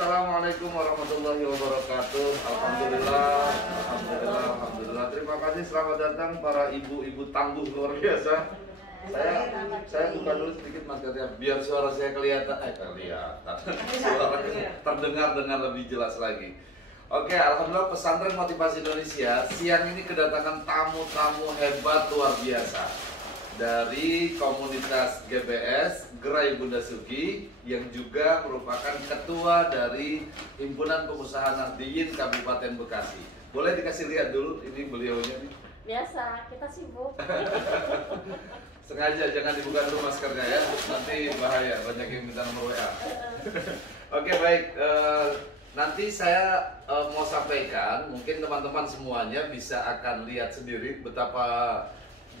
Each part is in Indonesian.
Assalamualaikum warahmatullahi wabarakatuh. Alhamdulillah. Terima kasih, selamat datang para ibu-ibu tangguh luar biasa. Saya buka dulu sedikit maskernya biar suara saya kelihatan. Suara terdengar dengan lebih jelas lagi. Oke, alhamdulillah Pesantren Motivasi Indonesia siang ini kedatangan tamu-tamu hebat luar biasa dari komunitas GBS Gerai Bunda Sugi yang juga merupakan ketua dari Himpunan Pengusaha Nahdiyin Kabupaten Bekasi. Boleh dikasih lihat dulu ini beliaunya nih. Biasa, kita sibuk. Sengaja jangan dibuka dulu maskernya ya, nanti bahaya, banyak yang minta nomor WA. Oke, baik. Nanti saya mau sampaikan, mungkin teman-teman semuanya bisa akan lihat sendiri betapa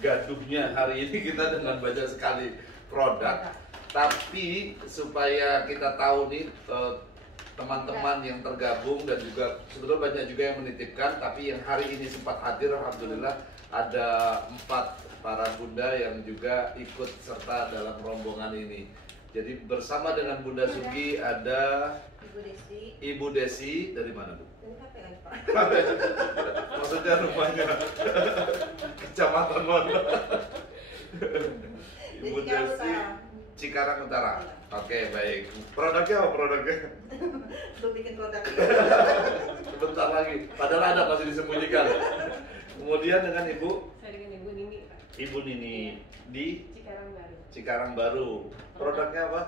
gaduhnya hari ini kita dengan banyak sekali produk. Tapi supaya kita tahu nih teman-teman yang tergabung dan juga sebetulnya banyak juga yang menitipkan, tapi yang hari ini sempat hadir, alhamdulillah ada 4 para bunda yang juga ikut serta dalam rombongan ini. Jadi bersama dengan Bunda Sugi ada Ibu Desi dari mana, Bu? Maksudnya rumahnya kecamatan mana? Ibu Desi Cikarang Utara. Oke, baik. Produknya apa produknya? Belum bikin produk. Sebentar lagi. Padahal ada masih disembunyikan. Kemudian dengan Ibu? Saya dengan Ibu Nini, Pak. Ibu Nini di Cikarang Baru. Cikarang Baru. Produknya apa?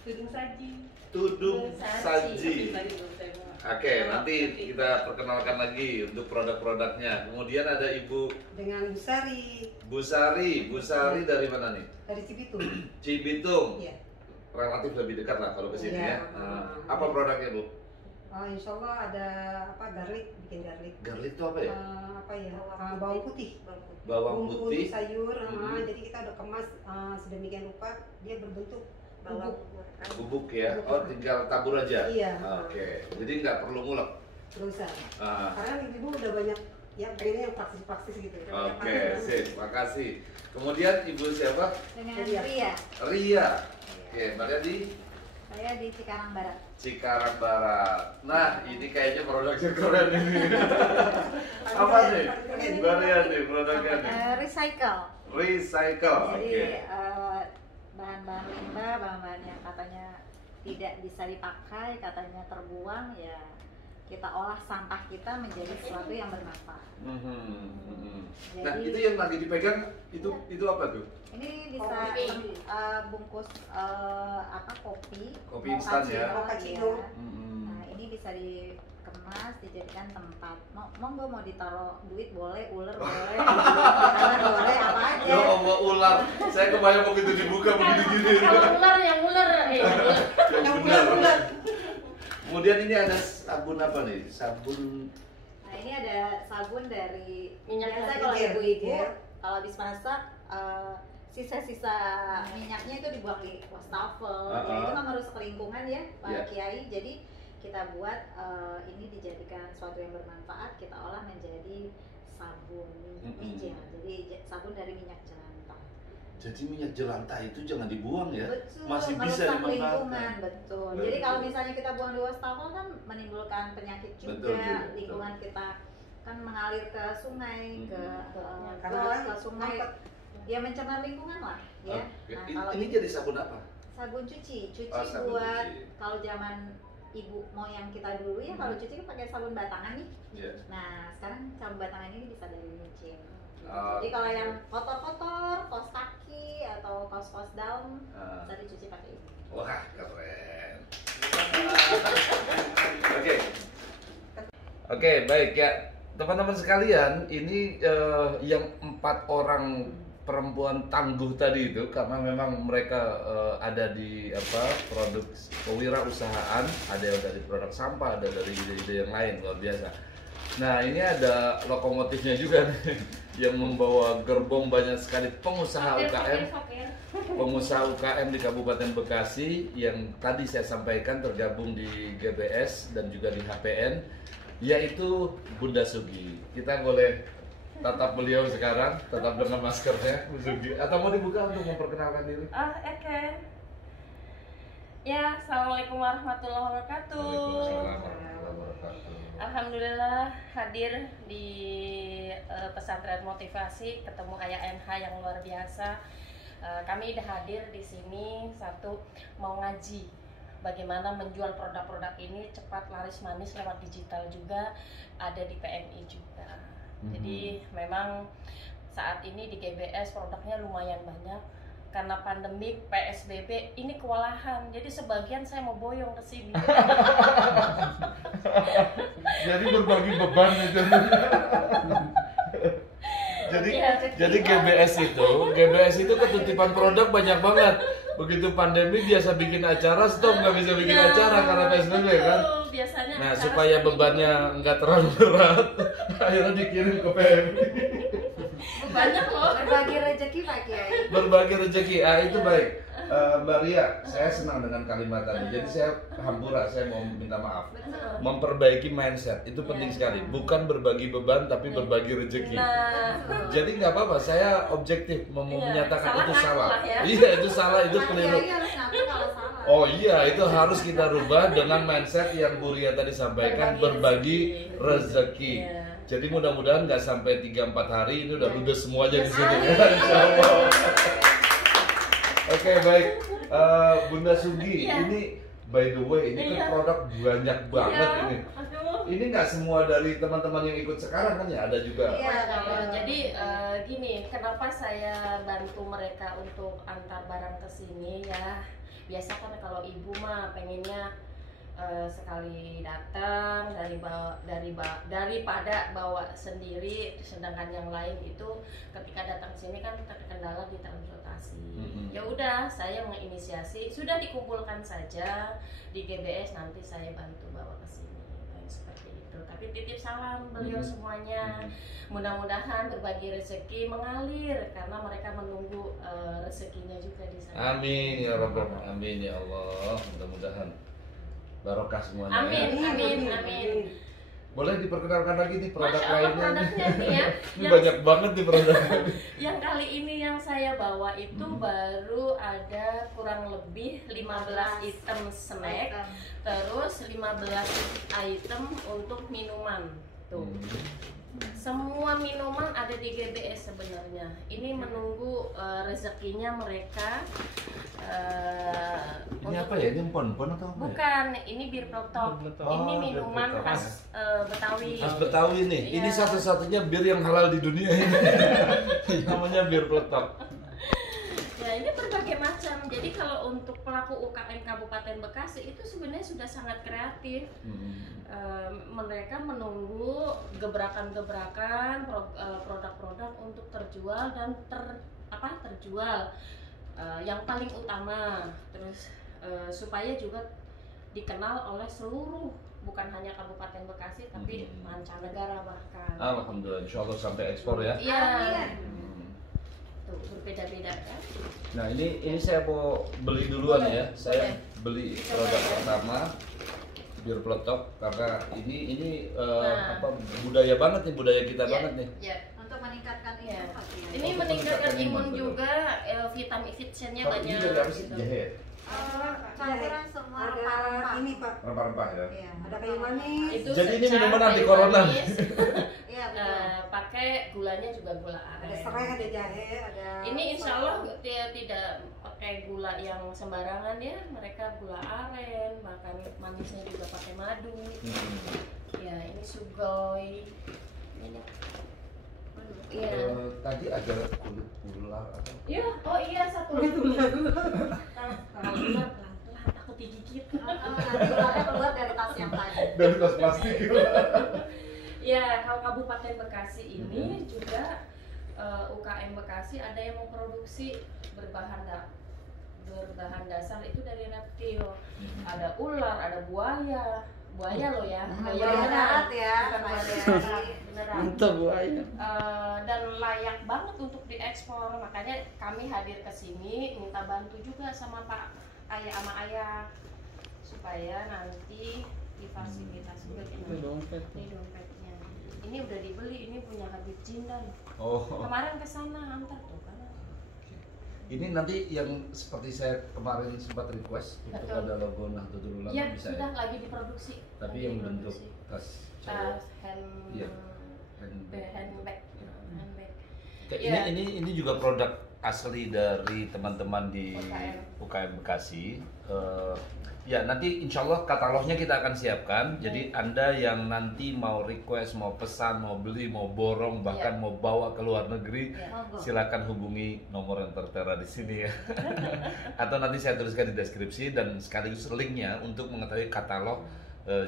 Tudung saji. Tudung saji. Saji. Oke, nanti kita perkenalkan lagi untuk produk-produknya. Kemudian ada Ibu Dengan Bu Sari. Bu Sari. Bu Sari dari mana nih? Dari Cibitung. Cibitung. Iya. Relatif lebih dekat lah kalau ke sini Iya. ya. Apa produknya, Bu? Oh, insya Allah ada apa garlic, bikin garlic. Garlic itu apa ya? Apa ya? Bawang putih. Bawang Bumbu putih. sayur. Mhm. Jadi kita udah kemas sedemikian rupa dia berbentuk bubuk. Bubuk ya. Oh, tinggal tabur aja. Iya. Oke. Jadi nggak perlu ngulek. Terusan. Ah. Karena ibu udah banyak ya pengennya yang praktis-praktis gitu. Oke, sip. Makasih. Kemudian Ibu siapa? Dengan Ria. Ria. Ria. Oke, Mbak Ria di Saya di Cikarang Barat. Cikarang Barat. Nah, ini kayaknya produknya keren ini. Apa nih? Mbak Ria nih produknya nih. Recycle. Recycle. Jadi Oke. bahan-bahan limbah, bahan-bahan yang katanya tidak bisa dipakai, katanya terbuang, ya kita olah sampah kita menjadi sesuatu yang bermanfaat. Nah, Jadi- itu yang lagi dipegang itu apa tuh? Ini bisa Kopi. bungkus apa kopi Instan ya. Mochaccino. Nah, ini bisa dikemas, dijadikan tempat. Monggo mau ditaruh duit boleh, ular boleh, makanan boleh, apa aja. Ya Allah, ular. Saya kebayang begitu dibuka begini gini. Kalau ular yang ular. Yang benar. Kemudian ini ada sabun apa nih? Sabun Nah, ini ada sabun dari Minyak biasa dari kalau gel, ibu-ibu gel. kalau habis masak sisa-sisa minyaknya itu dibuang di wastafel. Ya, itu kan merusak lingkungan ya, Pak Iya. Kiai. Jadi kita buat ini dijadikan sesuatu yang bermanfaat, kita olah menjadi sabun mijil. Jadi sabun dari minyak jelantah. Jadi minyak jelantah itu jangan dibuang ya. Betul, Masih bisa merusak lingkungan, dimanfaatkan. betul. Betul. Jadi kalau misalnya kita buang di wastafel kan menimbulkan penyakit juga, Betul, betul. lingkungan kita kan mengalir ke sungai, ke Karena got, kan ke sungai, mampet. ya mencemar lingkungan lah, ya. Oke. Nah, kalau Ini jadi sabun apa? sabun cuci Oh, sabun buat cuci. kalau zaman ibu moyang kita dulu ya, kalau cuci kan pakai sabun batangan nih. Iya. Nah, sekarang sabun batangan ini bisa dari micin. Oh. Jadi kalau yang kotor-kotor, kaos kaki atau kaos-kaos dalam Ah. bisa dicuci pakai ini. Wah, keren. Oke. Oke, baik ya. Teman-teman sekalian, ini yang 4 orang perempuan tangguh tadi itu karena memang mereka ada di produk kewirausahaan, ada yang dari produk sampah, ada dari ide-ide yang lain, luar biasa. Nah, ini ada lokomotifnya juga nih yang membawa gerbong banyak sekali pengusaha UKM. Pengusaha UKM di Kabupaten Bekasi yang tadi saya sampaikan tergabung di GBS dan juga di HPN, yaitu Bunda Sugi. Kita boleh tatap beliau sekarang, tetap dengan maskernya, Bu Sugi. Atau mau dibuka untuk memperkenalkan diri? Oke. Ya, assalamualaikum warahmatullahi wabarakatuh. Waalaikumsalam warahmatullahi wabarakatuh. Alhamdulillah hadir di pesantren motivasi, ketemu Ayah NH yang luar biasa. Kami udah hadir di sini, satu mau ngaji bagaimana menjual produk-produk ini cepat laris manis lewat digital juga, ada di PMI juga. Jadi memang saat ini di GBS produknya lumayan banyak. Karena pandemik PSBB ini kewalahan, jadi sebagian saya mau boyong ke sini. Jadi berbagi beban itu. Jadi GBS itu ketitipan produk banyak banget. Begitu pandemi biasa bikin acara, stop nggak bisa bikin acara karena PSBB kan. Biasanya Nah supaya bebannya nggak terlalu berat, akhirnya dikirim ke PMI. banyak loh. Berbagi rezeki Pak Kiai. Berbagi rezeki, itu baik. Mbak Ria, saya senang dengan kalimat tadi. Jadi saya hampura, saya mau minta maaf. Memperbaiki mindset itu penting sekali. Bukan berbagi beban, tapi berbagi rezeki. Nah, Jadi nggak apa-apa, saya objektif menyatakan salah itu ngaku salah. lah ya. Iya itu salah, itu Pak keliru. Kiai harus ngaku kalau salah. Oh iya, itu harus kita rubah dengan mindset yang Bu Ria tadi sampaikan, berbagi rezeki. Iya. Jadi mudah-mudahan nggak sampai 3-4 hari ini udah ludes semuanya di sini. Amin. Insyaallah. Oke baik, Bunda Sugi, Iya. ini by the way ini kan Iya. produk banyak banget Iya. ini. Aduh. Ini nggak semua dari teman-teman yang ikut sekarang kan ya, ada juga. Iya. Jadi gini, kenapa saya bantu mereka untuk antar barang ke sini ya? Biasa kan kalau ibu mah pengennya sekali datang daripada bawa sendiri, sedangkan yang lain itu ketika datang sini kan terkendala di transportasi. Ya udah, saya menginisiasi, sudah dikumpulkan saja di GBS, nanti saya bantu bawa ke sini. Kayak seperti itu. Tapi titip salam beliau semuanya. Mudah-mudahan berbagi rezeki mengalir karena mereka menunggu rezekinya juga di sana. Amin ya Rabbal Amin ya Allah, mudah-mudahan barokah semuanya. Amin, Ya. amin. Boleh diperkenalkan lagi nih produk Masya Allah, lainnya. produknya nih ya. Ini banyak banget nih produknya. Yang kali ini yang saya bawa itu baru ada kurang lebih 15 item snack, terus 15 item untuk minuman. Tuh. Semua minuman ada di GBS sebenarnya. Ini menunggu rezekinya mereka. Ini apa ya? Ini pon-pon atau apa? Ya? Bukan, ini bir peletok. Oh, Ini bir minuman peletok. khas Betawi. Khas Betawi nih. Iya. Ini satu-satunya bir yang halal di dunia ini. Namanya bir peletok. Ya ini berbagai macam. Jadi kalau untuk pelaku UKM Kabupaten Bekasi itu sebenarnya sudah sangat kreatif. Mereka menunggu gebrakan-gebrakan produk-produk untuk terjual dan terjual. Yang paling utama, terus supaya juga dikenal oleh seluruh, bukan hanya Kabupaten Bekasi tapi mancanegara bahkan. Alhamdulillah, insya Allah sampai ekspor ya. Iya. Amin. Tuh berbeda-beda kan. Nah ini saya mau beli duluan ya. Saya beli produk pertama bir peletok karena ini apa budaya banget nih, budaya kita banget nih. Ya. Untuk meningkatkan Ya. imun Pak Kiai. Ini Untuk meningkatkan meningkatkan imun imun, betul. juga, vitamin C-nya Kalau banyak. ini dari apa sih? gitu. Jahe, Campuran semua Ada rempah-rempah. ini Pak, rempah-rempah ya. Iya. ada kayu manis. Itu Jadi ini secang, minuman kayu anti corona. manis. Iya betul. Pakai gulanya juga gula Ada aren. serai, ada jahe, ada. Ini insya Allah dia tidak pakai gula yang sembarangan ya, mereka gula aren, bahkan manisnya juga pakai madu. Ya ini sugoi. Ini. Iya. Tadi ada kulit ular atau? Iya, oh iya satu lagi ular. Kalau ular pelan-pelan takut digigit. Nanti ularnya keluar dari tas yang tadi. Dari tas plastik. Ya, kalau Kabupaten Bekasi ini juga UKM Bekasi ada yang memproduksi berbahan dasar itu dari reptil. Ada ular, ada buaya loh ya. Buaya darat ya, Bukan Pak buaya Kiai. darat, beneran. Mantap buaya. Dan layak banget untuk diekspor, makanya kami hadir ke sini minta bantu juga sama Pak Ayah sama Ayah supaya nanti difasilitasi bagaimana. Ini dompetnya. Ini udah dibeli, ini punya Habib Jindan. Oh. Kemarin ke sana antar tuh kan. Ini nanti yang seperti saya kemarin sempat request untuk Betul. ada logo Nahdlatul Ulama Ya, bisa sudah ya? lagi diproduksi. Tapi Lagi yang bentuk diproduksi. tas Tas, cowok. Iya. handbag, handbag. Kayak Iya. ini juga produk asli dari teman-teman di UKM. UKM Bekasi. Ya nanti insya Allah katalognya kita akan siapkan. Jadi Anda yang nanti mau request, mau pesan, mau beli, mau borong, bahkan mau bawa ke luar negeri, Ya. Monggo. silakan hubungi nomor yang tertera di sini ya. Atau nanti saya tuliskan di deskripsi dan sekaligus linknya untuk mengetahui katalog,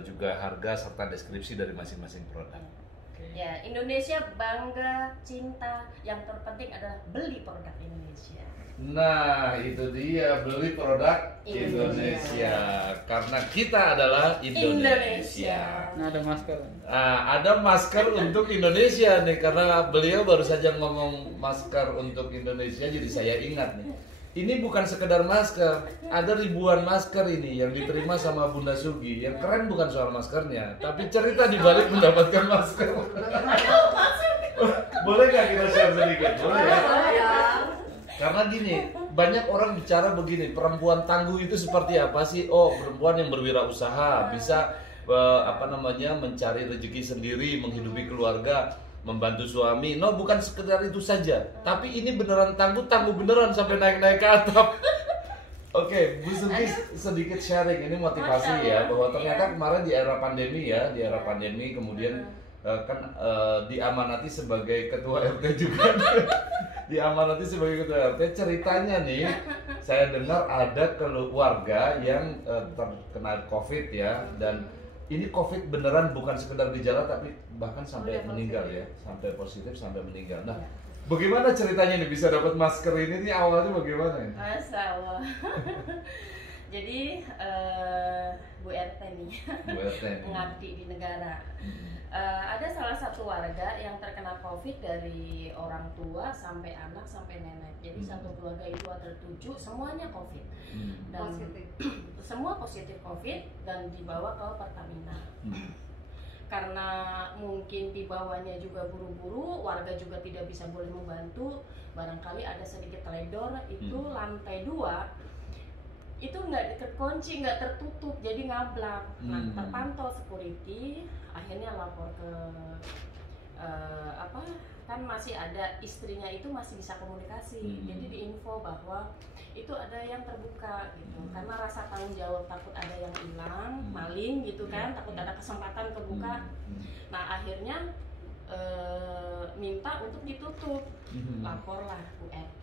juga harga serta deskripsi dari masing-masing produk. Oke. Ya, Indonesia bangga, cinta. Yang terpenting adalah beli produk Indonesia. Nah, itu dia, beli produk Indonesia. Karena kita adalah Indonesia. Nah, ada masker. Nah, ada masker untuk Indonesia nih, karena beliau baru saja ngomong masker untuk Indonesia, jadi saya ingat nih. Ini bukan sekedar masker, ada ribuan masker ini yang diterima sama Bunda Sugi. Yang keren bukan soal maskernya, tapi cerita di balik mendapatkan masker. Boleh nggak kita share sedikit? Boleh ya? Karena gini, banyak orang bicara begini, perempuan tangguh itu seperti apa sih? Oh, perempuan yang berwirausaha, bisa mencari rezeki sendiri, menghidupi keluarga, membantu suami. No, bukan sekedar itu saja. Tapi ini beneran tangguh beneran sampai naik-naik ke atap. Oke, Bu Sugi sedikit sharing, ini motivasi ya, bahwa ternyata kemarin di era pandemi kemudian diamanati sebagai ketua RT juga. Diamanati sebagai ketua RT. Ceritanya nih, saya dengar ada keluarga yang terkena COVID ya, dan ini COVID beneran bukan sekedar gejala tapi bahkan sampai meninggal ya, sampai positif sampai meninggal. Nah, bagaimana ceritanya nih bisa dapat masker ini nih, awalnya bagaimana? Masya Allah. Jadi Bu RT nih, mengabdi di negara. Ada salah satu warga yang terkena COVID dari orang tua sampai anak sampai nenek. Jadi satu keluarga itu ada 7, semuanya COVID. Dan semua positif COVID dan dibawa ke Pertamina. Karena mungkin dibawanya juga buru-buru, warga juga tidak bisa boleh membantu. Barangkali ada sedikit teledor, itu lantai 2 itu nggak terkunci, nggak tertutup, jadi ngablak. Nah, terpantau security, akhirnya lapor ke kan masih ada istrinya, itu masih bisa komunikasi. Jadi diinfo bahwa itu ada yang terbuka gitu, karena rasa tanggung jawab, takut ada yang hilang, maling gitu kan, takut ada kesempatan kebuka. Nah, akhirnya minta untuk ditutup. Laporlah Bu RT.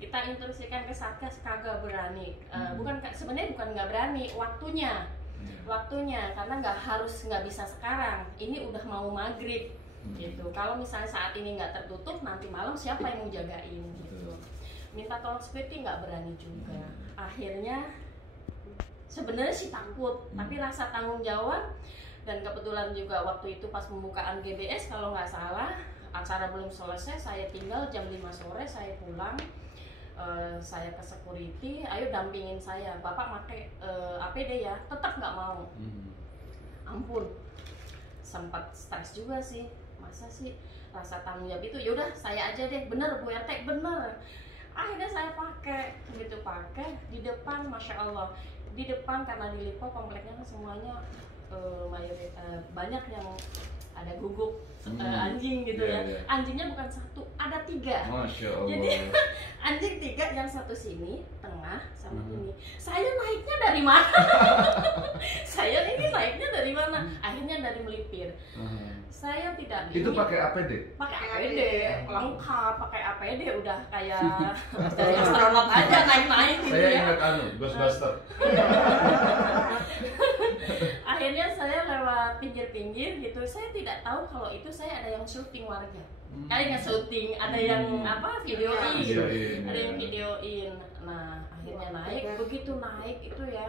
Kita instruksikan ke Satgas, kagak berani. Sebenarnya bukan nggak berani, waktunya karena nggak bisa sekarang. Ini udah mau maghrib gitu. Kalau misalnya saat ini nggak tertutup, nanti malam siapa yang mau jagain gitu. Minta tolong security, nggak berani juga. Akhirnya sebenarnya sih takut, tapi rasa tanggung jawab. Dan kebetulan juga waktu itu pas pembukaan GBS kalau nggak salah, acara belum selesai, saya tinggal jam 5 sore, saya pulang. Saya ke security, ayo dampingin saya, Bapak pakai APD ya, tetap nggak mau. Ampun, sempat stres juga sih, masa sih rasa tanggung jawab itu, yaudah saya aja deh, bener Bu RT, bener. Akhirnya saya pakai di depan, Masya Allah, di depan karena di Lipo kompleknya kan semuanya banyak yang ada guguk anjing gitu ya. Anjingnya bukan 1, ada 3. Masya Allah. Jadi anjing 3, yang satu sini, tengah, sama ini. Saya naiknya dari mana? Saya ini naiknya dari mana? Akhirnya dari melipir. Saya tidak. Itu pakai APD? Pakai APD, lengkap, pakai APD udah kayak dari astronot aja naik-naik gitu Saya ya. ingat Ghostbuster. Akhirnya saya lewat pinggir-pinggir gitu, saya tidak tahu kalau itu saya ada yang syuting warga. Kayaknya syuting, ada yang videoin, ada yang videoin. Nah, akhirnya naik, begitu naik itu ya,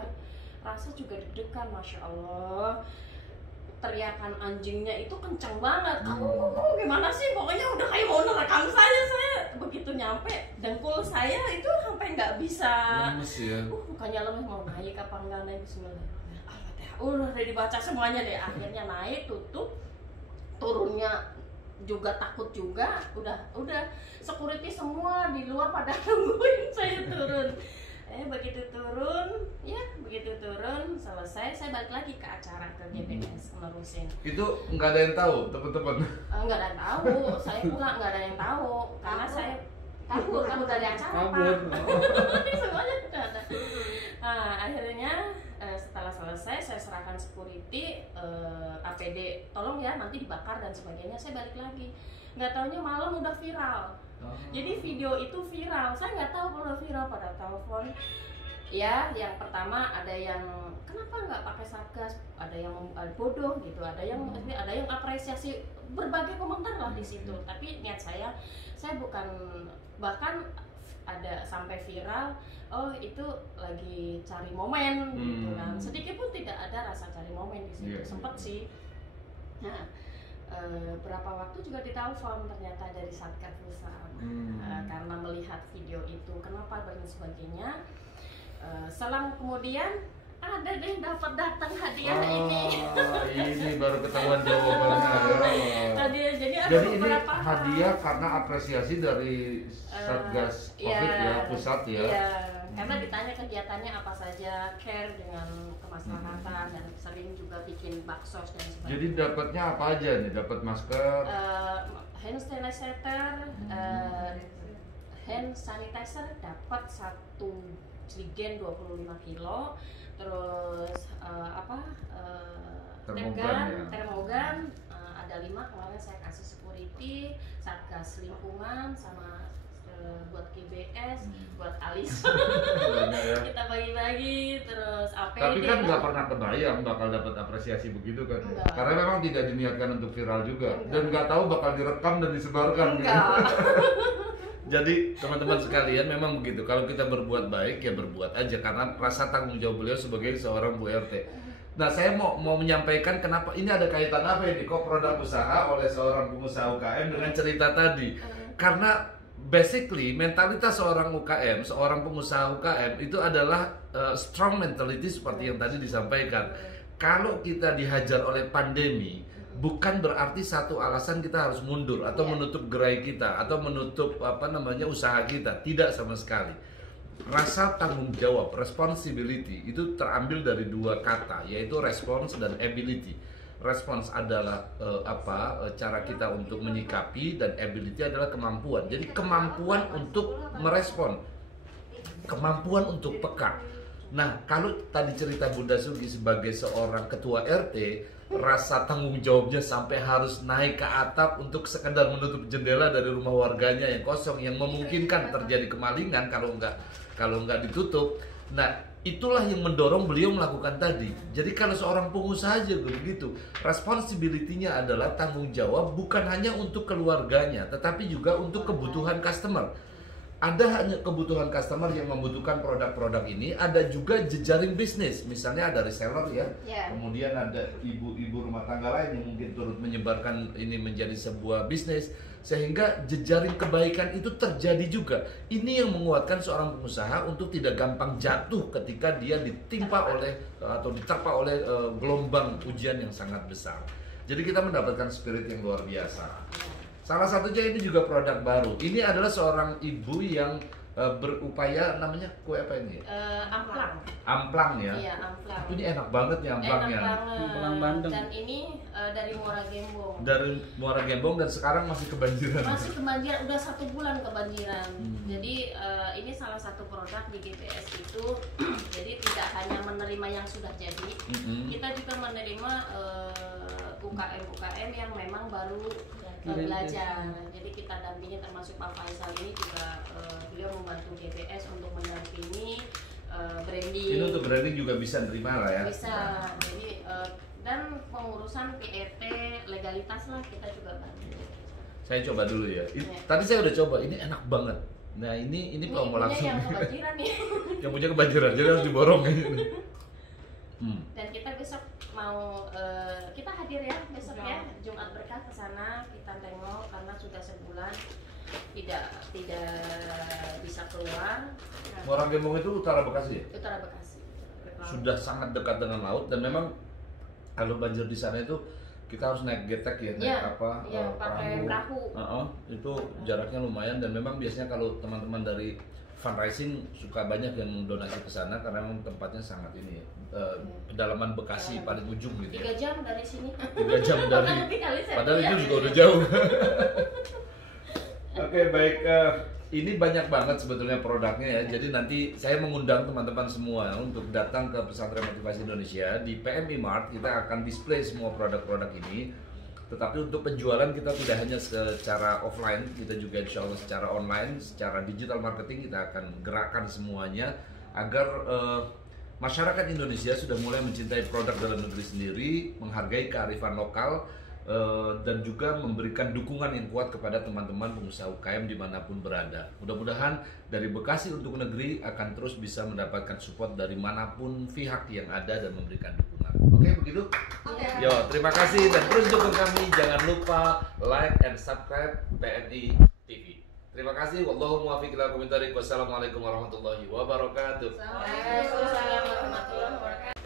rasa juga deg-degan, Masya Allah. Teriakan anjingnya itu kencang banget. Kamu gimana sih? Pokoknya udah kayak mau nerekam saya begitu nyampe, dengkul saya itu sampai nggak bisa. Lemes ya. Bukannya lemes, mau naik apa enggak naik, Bismillah. Udah dibaca semuanya deh. Akhirnya naik, tutup, turunnya juga takut juga, udah security semua di luar pada nungguin saya turun. Begitu turun selesai, saya balik lagi ke acara, ke GPS menerusin. Itu nggak ada yang tahu teman-teman. Nggak ada yang tahu, saya pulang nggak ada yang tahu karena saya kabur dari acara Pak. Semuanya udah ada. Akhirnya setelah selesai saya serahkan security, APD tolong ya nanti dibakar dan sebagainya, saya balik lagi. Nggak taunya malam udah viral. Jadi video itu viral, saya nggak tahu kalau viral, pada telepon. Ya, yang pertama ada yang kenapa nggak pakai satgas, ada yang bodoh gitu, ada yang apresiasi, berbagai komentar lah di situ. Tapi niat saya bukan, bahkan ada sampai viral, oh itu lagi cari momen gitu kan. Sedikit pun tidak ada rasa cari momen di situ. Sempet sih. Nah, berapa waktu juga ditelepon ternyata dari Satgas perusahaan karena melihat video itu, kenapa dan sebagainya. Selang kemudian ada deh dapat datang hadiah ini. Ini baru ketahuan jawabannya. Jadi ada Jadi ini beberapa hadiah karena apresiasi dari Satgas Covid ya, pusat ya. Iya, karena ditanya kegiatannya apa saja, care dengan kemaslahatan dan sering juga bikin baksos dan sebagainya. Jadi dapatnya apa aja nih? Dapat masker, hand sanitizer dapat 1 jerigen 25 kilo, terus termogan ada 5, kemarin saya kasih security, Satgas lingkungan sama buat KBS, buat alis. ya. Kita bagi-bagi, terus APD. Tapi kan nggak pernah kebayang bakal dapat apresiasi begitu kan? Enggak. Karena memang tidak diniatkan untuk viral juga. Enggak. Dan nggak tahu bakal direkam dan disebarkan. Enggak. Jadi teman-teman sekalian memang begitu. Kalau kita berbuat baik ya berbuat aja, karena rasa tanggung jawab beliau sebagai seorang Bu RT. Nah, saya mau menyampaikan kenapa ini ada kaitan apa ini kok produk usaha oleh seorang pengusaha UKM dengan cerita tadi. Karena basically mentalitas seorang UKM, seorang pengusaha UKM itu adalah strong mentality seperti yang tadi disampaikan. Kalau kita dihajar oleh pandemi, bukan berarti satu alasan kita harus mundur atau menutup gerai kita atau menutup usaha kita, tidak sama sekali. Rasa tanggung jawab, responsibility itu terambil dari 2 kata, yaitu response dan ability. Response adalah cara kita untuk menyikapi, dan ability adalah kemampuan. Jadi kemampuan untuk merespon, kemampuan untuk peka. Nah, kalau tadi cerita Bunda Sugi sebagai seorang ketua RT, rasa tanggung jawabnya sampai harus naik ke atap untuk sekedar menutup jendela dari rumah warganya yang kosong, yang memungkinkan terjadi kemalingan kalau nggak ditutup. Nah, itulah yang mendorong beliau melakukan tadi. Jadi kalau seorang pengusaha aja begitu, responsibility-nya adalah tanggung jawab bukan hanya untuk keluarganya, tetapi juga untuk kebutuhan customer. Ada hanya kebutuhan customer yang membutuhkan produk-produk ini, ada juga jejaring bisnis. Misalnya ada reseller ya, kemudian ada ibu-ibu rumah tangga lain yang mungkin turut menyebarkan ini menjadi sebuah bisnis, sehingga jejaring kebaikan itu terjadi juga. Ini yang menguatkan seorang pengusaha untuk tidak gampang jatuh ketika dia ditimpa oleh atau diterpa oleh gelombang ujian yang sangat besar. Jadi kita mendapatkan spirit yang luar biasa. Salah satunya ini juga produk baru. Ini adalah seorang ibu yang berupaya, namanya kue apa ini? Amplang. Amplang ya? Iya, amplang. Ini enak banget ya amplangnya. Enak banget. Dan ini dari Muara Gembong. Dari Muara Gembong, dan sekarang masih kebanjiran. Masih kebanjiran, udah 1 bulan kebanjiran. Jadi ini salah satu produk di GPS itu. Jadi tidak hanya menerima yang sudah jadi, kita juga menerima UKM-UKM yang memang baru belajar. Jadi kita dampingi, termasuk Pak Faisal ini juga beliau membantu GPS untuk mendampingi branding. Ini untuk branding juga bisa nerima lah ya. Bisa. Jadi dan pengurusan PET legalitas lah kita juga bantu. Saya coba dulu ya. Tadi saya udah coba, ini enak banget. Nah ini promo langsung. Yang kebanjiran nih. Yang punya kebanjiran, jadi harus diborong ini. Dan kita besok mau kita hadir ya besok ya, Jumat Berkah ke sana kita tengok, karena sudah sebulan tidak bisa keluar. Muara Gembong itu utara Bekasi ya? Utara Bekasi. Sudah sangat dekat dengan laut, dan memang kalau banjir di sana itu kita harus naik getek ya, naik Iya, apa? iya, pakai perahu. Itu jaraknya lumayan dan memang biasanya kalau teman-teman dari fundraising suka banyak yang donasi ke sana karena memang tempatnya sangat ini ya, pedalaman Bekasi paling ujung gitu 3 ya. jam dari sini. 3 jam dari. Lebih kali saya Padahal lihat. itu juga udah jauh. Oke, baik. Ini banyak banget sebetulnya produknya ya. Jadi nanti saya mengundang teman-teman semua untuk datang ke Pesantren Motivasi Indonesia di PMI Mart. Kita akan display semua produk-produk ini. Tetapi untuk penjualan kita tidak hanya secara offline, kita juga insya Allah secara online, secara digital marketing kita akan gerakkan semuanya agar masyarakat Indonesia sudah mulai mencintai produk dalam negeri sendiri, menghargai kearifan lokal, dan juga memberikan dukungan yang kuat kepada teman-teman pengusaha UKM dimanapun berada. Mudah-mudahan dari Bekasi untuk negeri akan terus bisa mendapatkan support dari manapun pihak yang ada dan memberikan dukungan. Oke, begitu? Oke. Yo, terima kasih dan terus dukung kami. Jangan lupa like and subscribe PNI TV. Terima kasih. Wallahu muwaffiq ila aqwamit thoriq. Wassalamualaikum warahmatullahi wabarakatuh. Waalaikumsalam warahmatullahi wabarakatuh.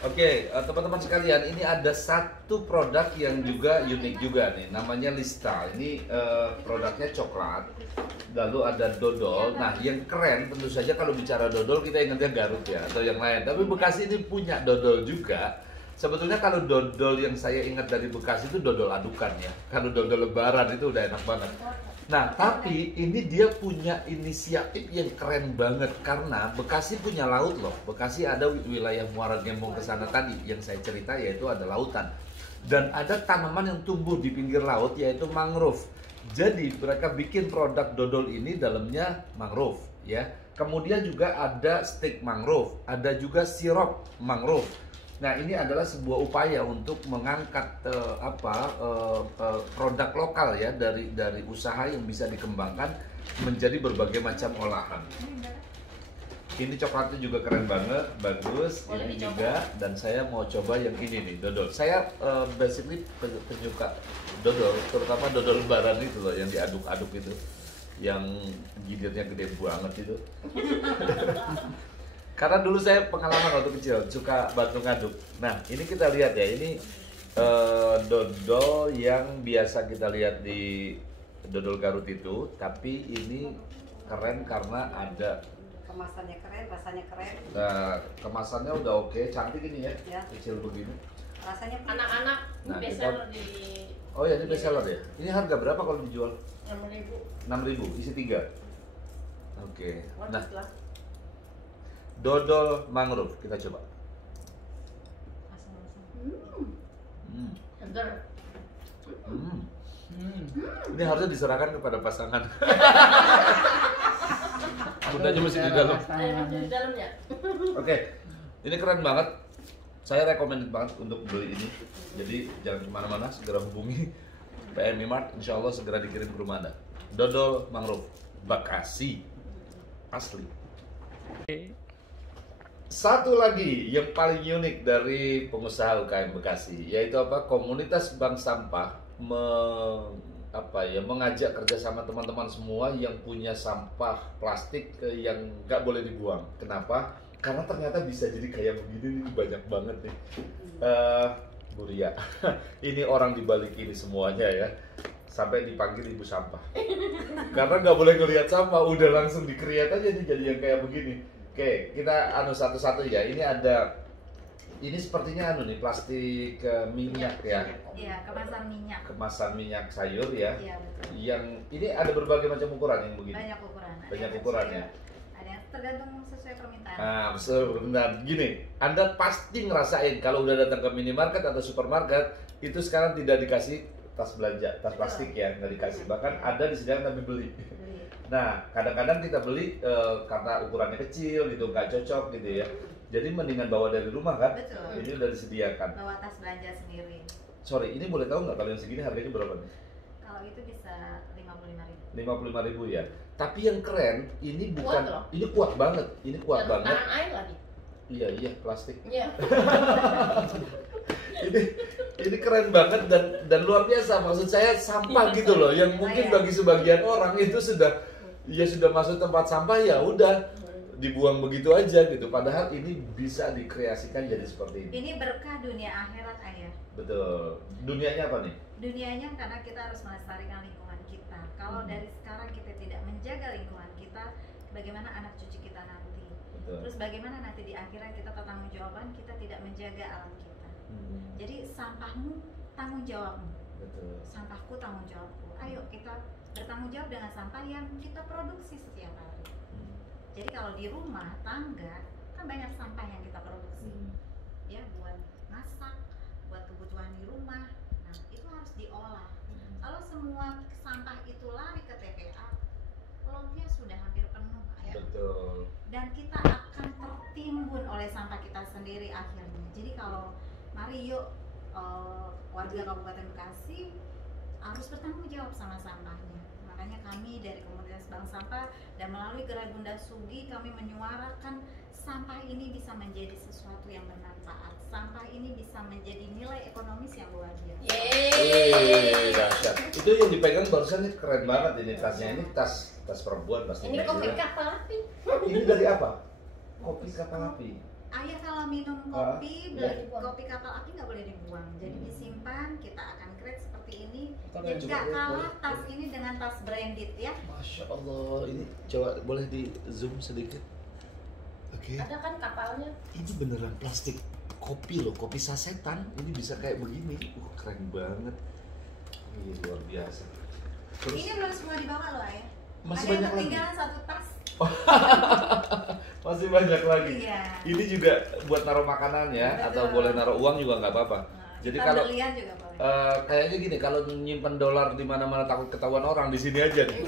Oke, teman-teman sekalian, ini ada satu produk yang juga unik juga nih, namanya Lista. Ini produknya coklat, lalu ada dodol. Nah, yang keren tentu saja kalau bicara dodol kita ingatnya Garut ya, atau yang lain. Tapi Bekasi ini punya dodol juga. Sebetulnya kalau dodol yang saya ingat dari Bekasi itu dodol adukan ya. Kalau dodol lebaran itu udah enak banget. Nah, tapi ini dia punya inisiatif yang keren banget karena Bekasi punya laut loh. Bekasi ada wilayah Muara Gembong ke sana tadi yang saya cerita, yaitu ada lautan. Dan ada tanaman yang tumbuh di pinggir laut yaitu mangrove. Jadi mereka bikin produk dodol ini dalamnya mangrove ya. Kemudian juga ada steak mangrove, ada juga sirup mangrove. Nah, ini adalah sebuah upaya untuk mengangkat produk lokal ya dari usaha yang bisa dikembangkan menjadi berbagai macam olahan. Ini coklatnya juga keren banget, bagus. Boleh ini dicoba? juga, dan saya mau coba yang ini nih, dodol. Saya basically penyuka dodol, terutama dodol lebaran itu loh yang diaduk-aduk itu, yang giginya gede banget itu. Karena dulu saya pengalaman waktu kecil suka bantu ngaduk. Nah, ini kita lihat ya, ini dodol yang biasa kita lihat di dodol Garut itu, tapi ini keren karena ada Kemasannya keren, rasanya keren. kemasannya udah oke, cantik ini ya, Ya. kecil begini. Rasanya pun Anak-anak Nah, bestseller di Oh ya, ini best seller ya. Ini harga berapa kalau dijual? 6.000. 6.000, isi 3. Oke. Nah, Nah, dodol mangrove kita coba. Hmm. seger. Hmm. Ini harusnya diserahkan kepada pasangan. Bundanya masih di dalam. Saya masih di dalam ya. Oke, ini keren banget. Saya recommended banget untuk beli ini. Jadi jangan kemana-mana, segera hubungi PMI Mart. Insya Allah segera dikirim ke rumah Anda. Dodol mangrove Bekasi asli. Satu lagi yang paling unik dari pengusaha UKM Bekasi, yaitu apa? Komunitas bank sampah mengajak kerjasama teman-teman semua yang punya sampah plastik yang nggak boleh dibuang. Kenapa? Karena ternyata bisa jadi kayak begini nih, banyak banget nih. Bu Ria, ini orang dibalik ini semuanya ya, sampai dipanggil ibu sampah. Karena nggak boleh ngelihat sampah, udah langsung di-create aja nih jadi yang kayak begini. Oke, kita satu-satu ya. Ini sepertinya nih plastik minyak ya. Iya, kemasan minyak. Kemasan minyak sayur ya. Iya, betul. Yang ini ada berbagai macam ukuran yang begini. Banyak ukuran. Ada Banyak yang ukuran kecil, ya. Ada yang tergantung sesuai permintaan. Nah, benar. Gini, Anda pasti ngerasain kalau udah datang ke minimarket atau supermarket, itu sekarang tidak dikasih tas belanja, tas plastik ya, nggak dikasih. Bahkan ada disediakan tapi beli. Beli. Nah, kadang-kadang kita beli karena ukurannya kecil gitu, nggak cocok gitu ya. Jadi mendingan bawa dari rumah kan? Betul. Ini udah disediakan. Bawa tas belanja sendiri. Sorry, ini boleh tahu nggak kalau yang segini harganya berapa nih? Kalau itu bisa 55.000. 55.000 ya. Tapi yang keren, ini bukan, Kuat loh. ini kuat banget, ini kuat Dan banget. tahan air lagi. Iya, plastik. Iya. ini keren banget dan luar biasa. Maksud saya sampah gitu loh, yang mungkin bagi sebagian orang itu sudah masuk tempat sampah ya udah dibuang begitu aja gitu. Padahal ini bisa dikreasikan jadi seperti ini. Ini berkah dunia akhirat ayah. Betul. Dunianya apa nih? Dunianya karena kita harus melestarikan lingkungan kita. Kalau dari sekarang kita tidak menjaga lingkungan kita, bagaimana anak cucu kita nanti? Betul. Terus bagaimana nanti di akhirat kita bertanggung jawaban kita tidak menjaga alam kita. Jadi sampahmu tanggung jawabmu. Betul. Sampahku tanggung jawabku. Ayo kita bertanggung jawab dengan sampah yang kita produksi setiap hari. Jadi kalau di rumah tangga kan banyak sampah yang kita produksi, ya buat masak, buat kebutuhan di rumah. Nah itu harus diolah. Kalau semua sampah itu lari ke TPA, lotnya sudah hampir penuh ya. Betul. Dan kita akan tertimbun oleh sampah kita sendiri akhirnya. Jadi kalau mari yuk warga Kabupaten Bekasi harus bertanggung jawab sama sampahnya. Makanya kami dari komunitas Bank Sampah dan melalui Gerai Bunda Sugi kami menyuarakan sampah ini bisa menjadi sesuatu yang bermanfaat. Sampah ini bisa menjadi nilai ekonomis yang luar biasa. Yeay. Dahsyat. Itu yang dipegang barusan ini keren banget ini tasnya. Ini tas perempuan pasti. Ini kopi kapal api. Ini dari apa? Kopi kapal api. Ayah kalau minum kopi, ya. kopi kapal api nggak boleh dibuang. Jadi disimpan, kita akan create seperti ini. Kan Jadi juga nggak kalah boleh. tas ini dengan tas branded ya. Masya Allah, ini coba boleh di zoom sedikit. Oke. Ada kan kapalnya? Ini beneran plastik kopi loh, kopi sasetan. Ini bisa kayak begini. Keren banget. Ini luar biasa. Terus Ini belum semua dibawa loh ayah. masih Ada yang banyak lagi. ketinggalan satu tas. Masih banyak lagi. Iya. Ini juga buat naruh makanan ya, Betul. atau boleh naruh uang juga nggak apa-apa. Nah, Jadi kita kalau berlian juga boleh. kayaknya gini, kalau nyimpen dolar di mana-mana takut ketahuan orang, di sini aja nih.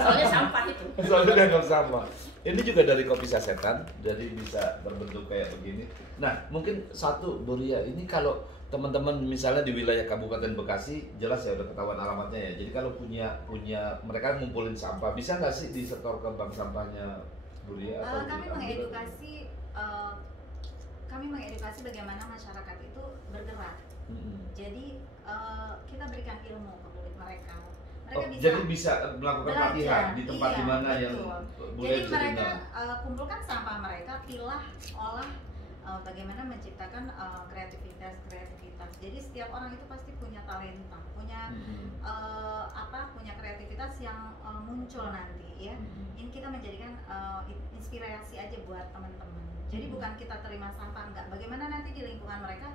Soalnya sampah itu. Soalnya dianggap sama. Ini juga dari kopi sasetan, jadi bisa berbentuk kayak begini. Nah, mungkin satu Buria, ini kalau teman-teman misalnya di wilayah Kabupaten Bekasi, jelas ya udah ketahuan alamatnya ya. Jadi kalau punya mereka ngumpulin sampah, bisa nggak sih disetor ke bank sampahnya Buria? Atau Kami diambil? mengedukasi bagaimana masyarakat itu bergerak. Jadi kita berikan ilmu ke kulit mereka. Mereka bisa jadi bisa melakukan belajar. pelatihan di tempat Iya, di mana yang betul. boleh Jadi bisa mereka tinggal. kumpulkan sampah mereka, pilah, olah, bagaimana menciptakan kreativitas. Jadi setiap orang itu pasti punya talenta, punya punya kreativitas yang muncul nanti ya. Ini kita menjadikan inspirasi aja buat teman-teman. Jadi bukan kita terima sampah, enggak. Bagaimana nanti di lingkungan mereka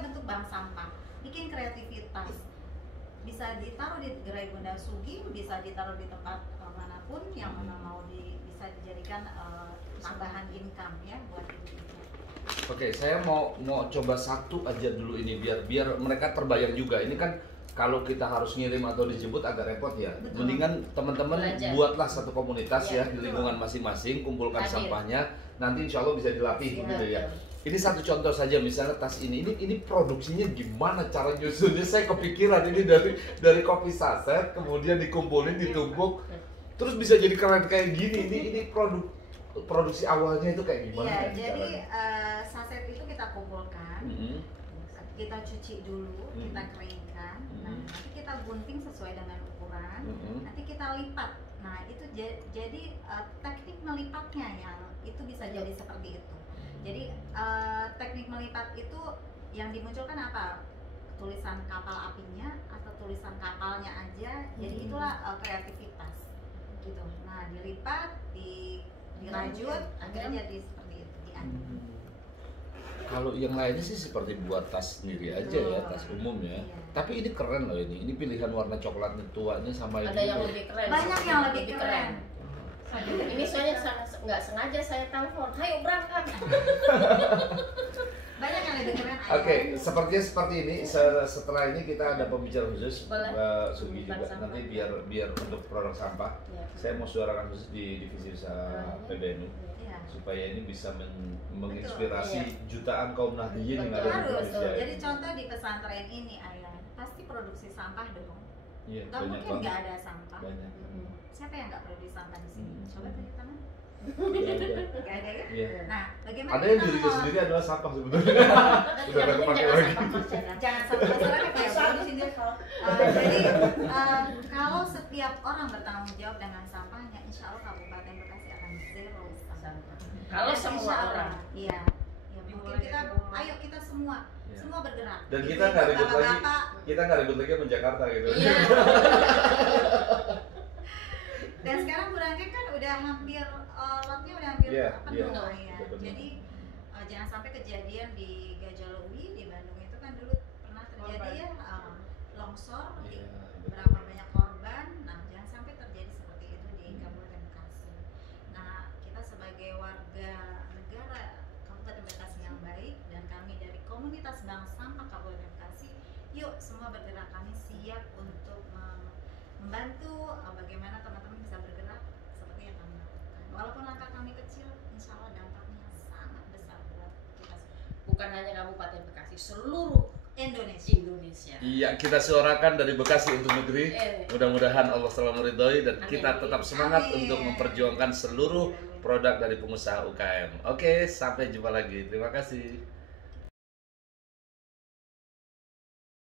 bentuk bank sampah, bikin kreativitas. Bisa ditaruh di Gerai Bunda Sugi, bisa ditaruh di tempat manapun yang mana mau bisa dijadikan tambahan income ya buat ibu-ibu. Oke, saya mau coba satu aja dulu ini biar mereka terbayang juga. Ini kan kalau kita harus ngirim atau dijemput agak repot ya. Betul. Mendingan teman-teman Belajar. buatlah satu komunitas Iya, ya di betul. lingkungan masing-masing, kumpulkan Hadir. sampahnya. Nanti insya Allah bisa dilatih Iya, gitu ya. betul. Ini satu contoh saja, misalnya tas ini produksinya gimana cara nyusunnya? Saya kepikiran ini dari kopi saset, kemudian dikumpulin, ditumbuk, terus bisa jadi keren kayak gini. Ini produksi awalnya itu kayak gimana? Iya, ya jadi caranya? saset itu kita kumpulkan, kita cuci dulu, kita keringkan, nah nanti kita gunting sesuai dengan ukuran, nanti kita lipat. Nah itu jadi teknik melipatnya yang itu bisa jadi seperti itu. Jadi teknik melipat itu yang dimunculkan apa? Tulisan kapal apinya atau tulisan kapalnya aja. Jadi itulah kreativitas gitu. Nah dilipat, dirajut, akhirnya jadi seperti itu. Kalau yang lainnya sih seperti buat tas sendiri aja ya, tas umum ya. Iya. Tapi ini keren loh ini. Ini pilihan warna coklatnya tuanya sama ini. Ada yang lebih keren. Banyak yang lebih keren. Ini soalnya nggak sengaja saya telepon, ayo berangkat. Banyak yang lebih keren. Oke, sepertinya seperti ini. Setelah ini kita ada pembicara khusus Boleh. Mbak Sugi juga. Tentang Nanti sampah. biar untuk produk sampah. Ya. Saya mau suarakan khusus di divisi usaha PBNU Iya. supaya ini bisa menginspirasi Iya. jutaan kaum nahdiyin yang ada di Harus. Indonesia. Jadi contoh di pesantren ini ayah pasti produksi sampah dong. Iya, Gak banyak mungkin banget. nggak ada sampah. Banyak. Siapa yang nggak produksi sampah di sini? Coba tunjuk tangan. Iya, iya. Nggak ada ya? Iya. Nah, bagaimana Ada yang kita dirinya mau- sendiri adalah sampah sebetulnya. Udah gak kepake lagi. Jangan sampai masyarakat ya Bu, di sini. Jadi kalau setiap orang bertanggung jawab dengan sampahnya, insya Allah Kabupaten Bekasi akan zero sampah. Kalau Dan semua insya Allah, orang. iya, ya, mungkin kita, ayo kita semua Iya. semua bergerak. Dan kita Ibu-ibu, nggak ribut lagi, bapak-bapak. kita nggak ribut lagi sama Jakarta gitu. Iya. Dan sekarang Burangkeng kan udah hampir lotnya udah hampir Iya, penuh iya, ya. betul. Jadi jangan sampai kejadian di Gajah-Lewi di Bandung itu kan dulu pernah terjadi ya longsor, Iya, berapa banyak korban. Nah, jangan sampai terjadi seperti itu di Kabupaten Bekasi. Nah, kita sebagai warga negara Kabupaten Bekasi yang baik dan kami dari komunitas Bank Sampah Kabupaten Bekasi, yuk semua bergerak, kami siap untuk membantu bagaimana teman-teman bisa bergerak seperti yang kami lakukan. Walaupun langkah kami kecil, insya Allah dampaknya sangat besar buat kita semua. Bukan hanya Kabupaten Bekasi, seluruh Indonesia. Iya, kita suarakan dari Bekasi untuk negeri. Mudah-mudahan Allah selalu meridhoi dan Amin. kita tetap semangat Amin. untuk memperjuangkan seluruh produk dari pengusaha UKM. Oke, sampai jumpa lagi. Terima kasih.